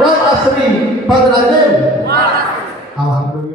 wal asri. Padrajem. Alhamdulillah.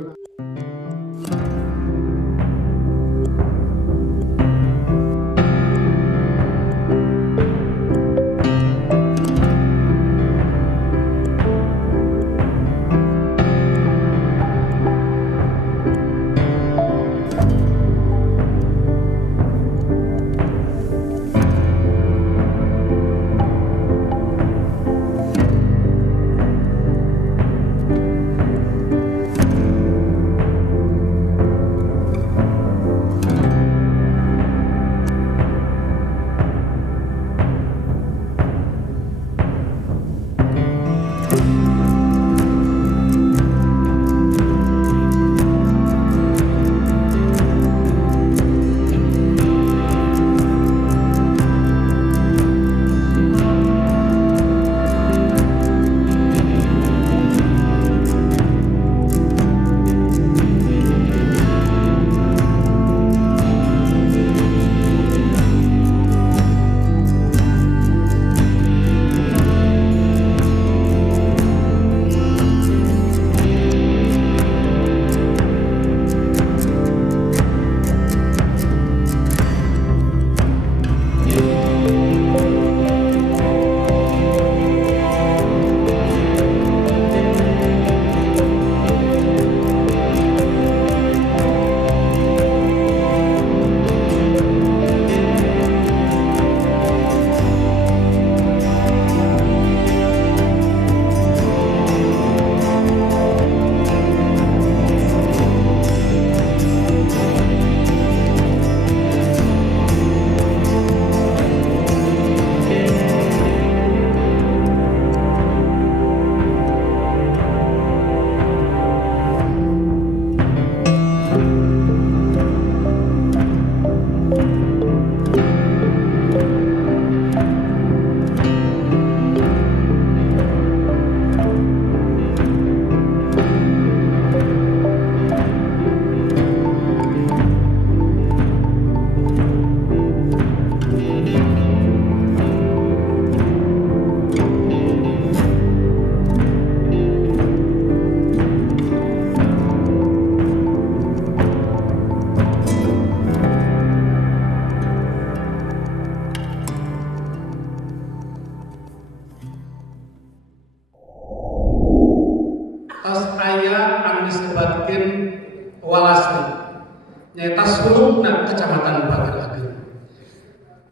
nyaeta sulukna Kecamatan Pager.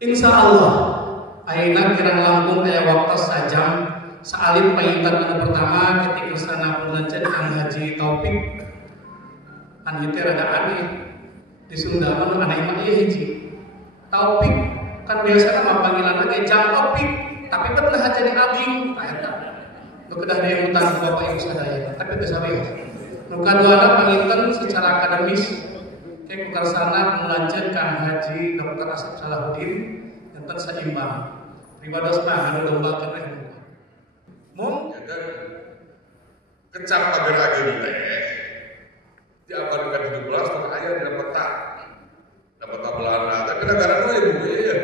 Insya Allah ayeuna kirang langkung aya waktu sajam saalin paintan anu pertama ketika sana pengajian Kang Haji Taufik anu teh rada aneh di Sunda mah aneh mah ieu hiji Taufik kan biasana mah panggilanna ge Jang Taufik tapi pernah jadi abing eta nu kedah daya utang Bapak Ibu sadaya tapi teu sabeos nu kaduana panginten secara akademis teh kukarsana melanjutkan Kang Haji Dr. Asep Salahuddin enten saimbang pribadosna anu lomba keneh mung kecap pager ageun teh di abad ke-17 teh aya dina peta Belanda tapi negara nu ibu ieu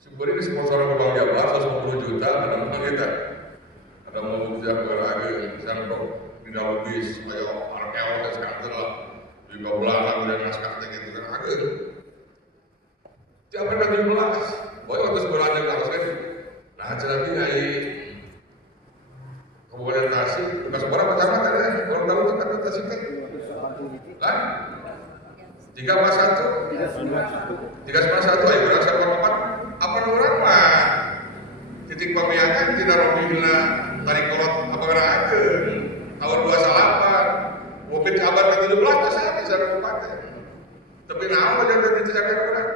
sebenarnya disponsor ke Bank Jabar 150 juta ada mah kita ada mau bisa pager ageun sampai dina logis supaya arkeolog sekarang lah juga Belanda dan naskah gitu kan ageun di abad ke-17 boy waktu sebenarnya harus kan nah lagi ngai Kabupaten Tasik, bukan seberapa kecamatan ya, orang tahu tempat Tasik kan? Kan? 341, ayo berasa berapa? Apa orang mah? Titik pemiangan tidak rombihna tarik kolot apa gara aja? Tahun 28, mobil abad ke-17 saya bisa kabupaten. Tapi naon aja dari dicejakan orang.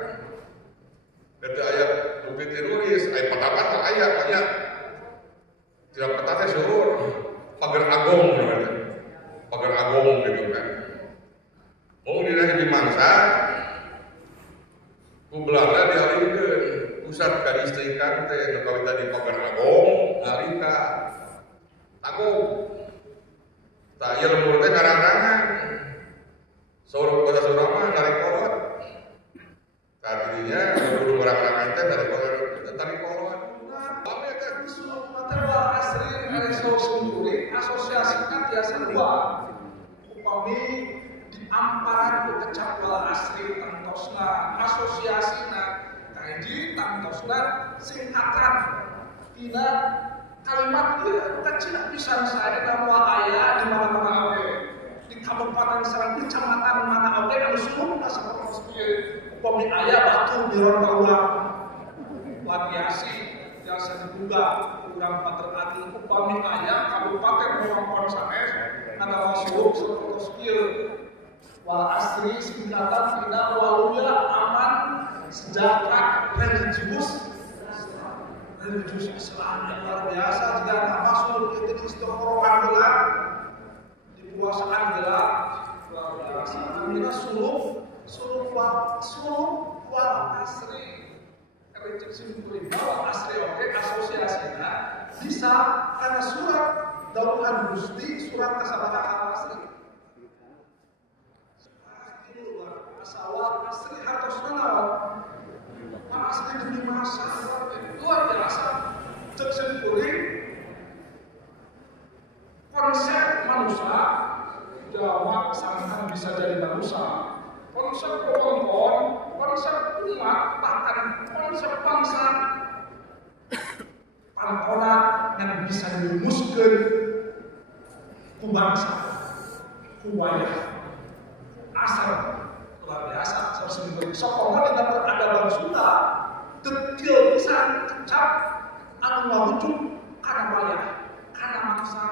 Data ayat bukti teroris, ayat patah-patah ayat banyak. Tidak petanya suruh pagar agong namanya, pagar agong gitu kan. Mau dinaik di mangsa, ku Belanda dialihkeun pusat kalistrikan teh nu tadi pagar agong, nalika agung. Tah ieu lembur teh ngarangangan. Saur kota Surama narik kolot. Tadinya kudu ngarangangan teh narik kolot. Ame teh bisu mata asri saur sendiri asosiasikan tiasa dua upami diamparan ku kecap wal asri tangtosna asosiasina kaiji tangtosna singkatan tina kalimat ieu kecil pisan saya nama aya di mana-mana oge di kabupaten sareng kecamatan mana oge anu sumurna sapertos ieu upami aya batur di ron kaula variasi jasa diduga urang pater ati upami aya kabupaten wewengkon sanes anu masurup sapertos ieu wal asri singkatan tina waluya aman sejahtera religius Islam yang luar biasa jika nama suruh itu di istiqorohan gelap di puasaan gelap luar biasa namanya suruh wal asri kerja simpulin wal asri oke asosiasinya bisa karena surat dauhan gusti surat kesabaran al asri asawal asri hartosna naon asli demi masa luar biasa cek simpulin konsep manusia Jawa sangat bisa jadi manusia konsep wewengkon konsep umat bahkan konsep bangsa pantona yang bisa dirumuskan ku bangsa ku wayah asal luar biasa seperti sokongan yang dapat ada Sunda detail bisa kecap anu ngarujuk karena wayah karena mangsa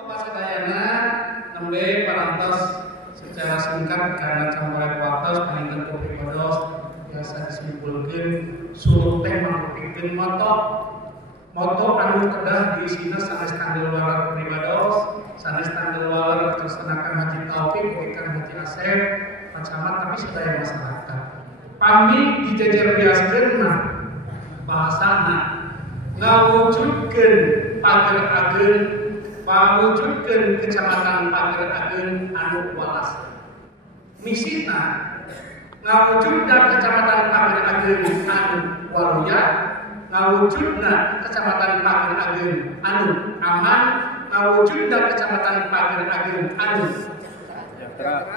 Bapak sedayana nembe parantos secara singkat karena campuran waktos paningkan kopi kodos biasa disimpulkan suruh teh mangkupikeun moto anu kedah diisina sanes tanggal waler pribados sanes tanggal waler tersenakan Haji Taufik ikan Haji Asep pacamat tapi sedaya masyarakat pami dijajarbiaskeun bahasana ngawujudkeun pager ageun pawujudkeun kecamatan pager ageun anu walas misina ngawujudna kecamatan pager ageun anu waluya ngawujudna kecamatan pager ageun anu aman ngawujudna kecamatan pager ageun anu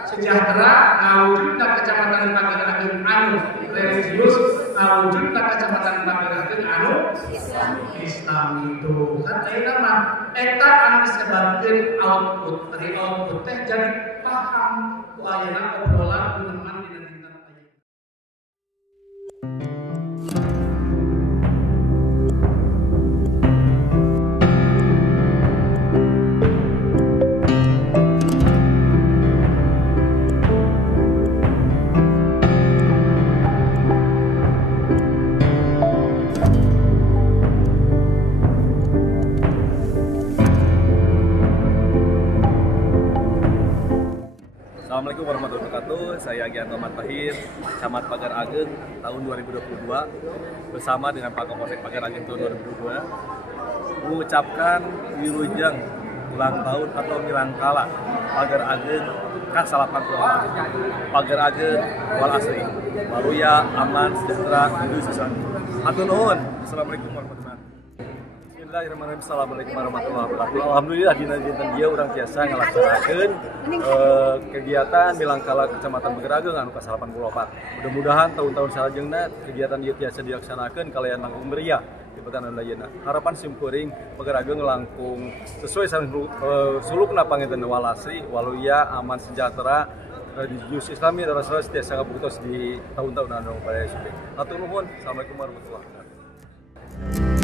sejahtera ngawujudna kecamatan pager ageun anu religius ngawujudna kecamatan pager ageun anu Islam itu kan ayeuna mah eta anu disebabkeun output dari output teh jadi paham ku ayeuna obrolan guneman dina dinten ayeuna. Assalamualaikum warahmatullahi wabarakatuh. Saya Gianto Mantahir, Camat Pager Ageng tahun 2022 bersama dengan Pak Kapolsek Pager Ageng tahun 2022 mengucapkan wilujeng ulang tahun atau milangkala Pager Ageng ke-80 Pager Ageng wal asri waluya aman sejahtera hidup sesat. Hatur nuhun. Assalamualaikum warahmatullahi wabarakatuh. Bismillahirrahmanirrahim. Assalamualaikum warahmatullahi wabarakatuh. Alhamdulillah dina dinten dia urang tiasa ngalaksanakeun kegiatan milangkala Kecamatan Pager Ageng anu ke-84. Mudah-mudahan tahun-tahun salajengna kegiatan ieu tiasa dilaksanakeun kalayan langkung meriah di petanan ayeuna. Harapan simkuring Pager Ageng langkung sesuai sareng sulukna panginten wal asri waluya aman sejahtera religius Islami dan Rasulullah tiasa ngabuktos di tahun-tahun anu pada esuk. Hatur nuhun. Assalamualaikum warahmatullahi wabarakatuh.